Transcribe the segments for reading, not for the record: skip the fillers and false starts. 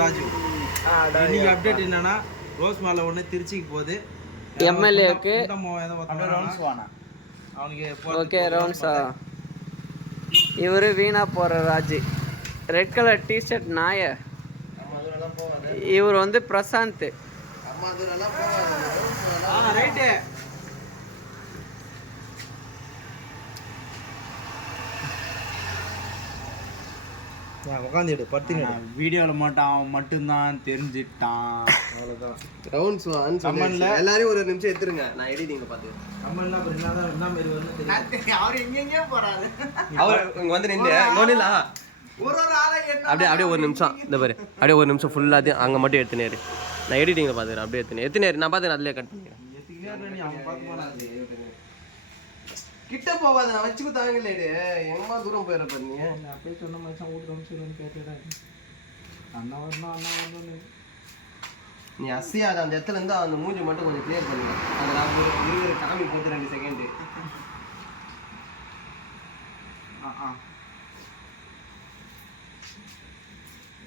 ராஜு இன்னைக்கு அப்டேட் என்னன்னா ரோஸ் மாலை ஒன்று திருச்சிக்கு போகுது எம்எல்ஏக்கு அவனுக்கு ஓகே ரவுண்ட்ஸா. இவர் வீணா போகிற ராஜு ரெட் கலர் டிஷர்ட் நாய. இவர் வந்து பிரசாந்த். ரைட்டு உட்காந்து படுத்துங்க. வீடியோவில் மட்டும் அவன் மட்டும்தான் தெரிஞ்சிட்டான். அவ்வளோதான். ரவுண்ட்ஸ் கமெண்ட்ல எல்லாரையும் ஒரு நிமிஷம் எடுத்துருங்க, நான் எடிட்டிங்ல பார்த்து. கமெண்ட்ல அப்புறம் என்ன மாதிரி வந்து அவர் எங்கெங்கே போறாரு. அவர் இங்க வந்து நின்று நோனிலா ஒரு ஆளை அப்படியே ஒரு நிமிஷம் இந்த பாரு, அப்படியே ஒரு நிமிஷம் ஃபுல்லாத்தையும் அங்கே மட்டும் எடுத்துனேரு. நான் எடிட்டிங்ல பார்த்துக்கிறேன், அப்படியே எடுத்துனேரு. நான் பார்த்து அதிலே கட் பண்ணிக்கிறேன். கிட்ட போவாது, நான் வச்சுக்கு தாங்கலேடு. எங்கம்மா தூரம் போயிடுற பாரு. நீ அப்படியே சொன்ன மாதிரி வீட்டுக்கு அனுப்பிச்சுடுன்னு கேட்டுட்டேன். அண்ணா வரணும். நீ அசையாத அந்த இடத்துல இருந்து அந்த மூஞ்சி மட்டும் கொஞ்சம் கிளியர் பண்ணுங்க. அந்த நான் ஒரு இருக்கிற காமி போட்டு 2 செகண்ட்.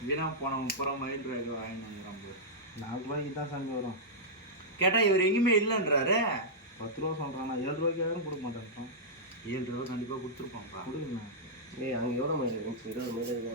வீணா போனவன் புற மயில் ரேகை வாங்கி வந்துடுறான். 4 ரூபாய்க்கு தான் சாமி வரும். கேட்டால் இவர் எங்கேயுமே இல்லைன்றாரு. 10 ரூபா சொல்கிறான். 7 ரூபாய்க்கு யாரும் கொடுக்க மாட்டேன்றான். 7 ரூபா கண்டிப்பாக கொடுத்துருப்பான்ப்பா. கொடுங்க. அங்கே எவ்வளோ மயில் 20 மயில்